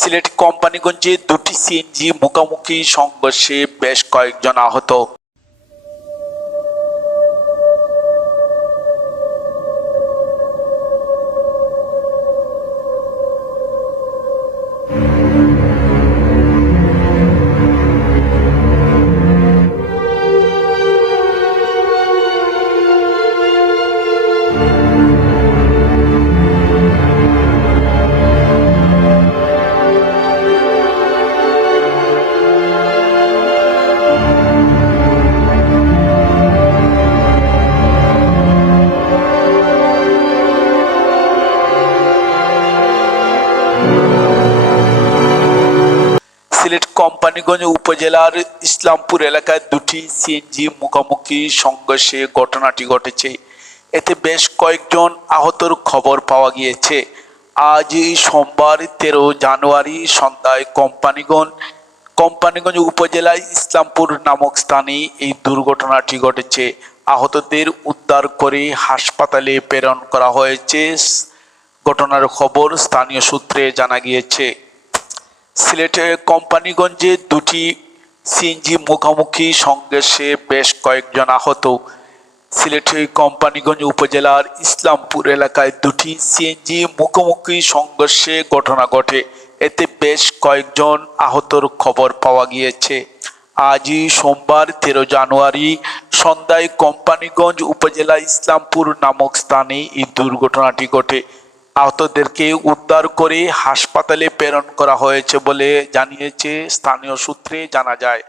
সিলেট কোম্পানিগঞ্জে দুটি সিএনজি মুখোমুখি সংঘর্ষে বেশ কয়েকজন আহত। সিলেট কোম্পানিগঞ্জ উপজেলার ইসলামপুর এলাকায় দুটি সিএনজি মুখোমুখি সংঘর্ষে ঘটনাটি ঘটেছে। এতে বেশ কয়েকজন আহতর খবর পাওয়া গিয়েছে। আজ সোমবার 13 জানুয়ারি সন্ধ্যায় কোম্পানিগঞ্জ উপজেলায় ইসলামপুর নামক স্থানে এই দুর্ঘটনাটি ঘটেছে। আহতদের উদ্ধার করে হাসপাতালে প্রেরণ করা হয়েছে। ঘটনার খবর স্থানীয় সূত্রে জানা গিয়েছে। সিলেটের কোম্পানিগঞ্জে দুটি সিএনজি মুখোমুখি সংঘর্ষে বেশ কয়েকজন আহত। সিলেটের কোম্পানিগঞ্জ উপজেলার ইসলামপুর এলাকায় দুটি সিএনজি মুখোমুখি সংঘর্ষে ঘটনা ঘটে। এতে বেশ কয়েকজন আহতর খবর পাওয়া গিয়েছে। আজই সোমবার 13 জানুয়ারি সন্ধ্যায় কোম্পানিগঞ্জ উপজেলা ইসলামপুর নামক স্থানে এই দুর্ঘটনাটি ঘটে। আহতদেরকে উদ্ধার করে হাসপাতালে প্রেরণ করা হয়েছে বলে জানিয়েছে স্থানীয় সূত্রে জানা যায়।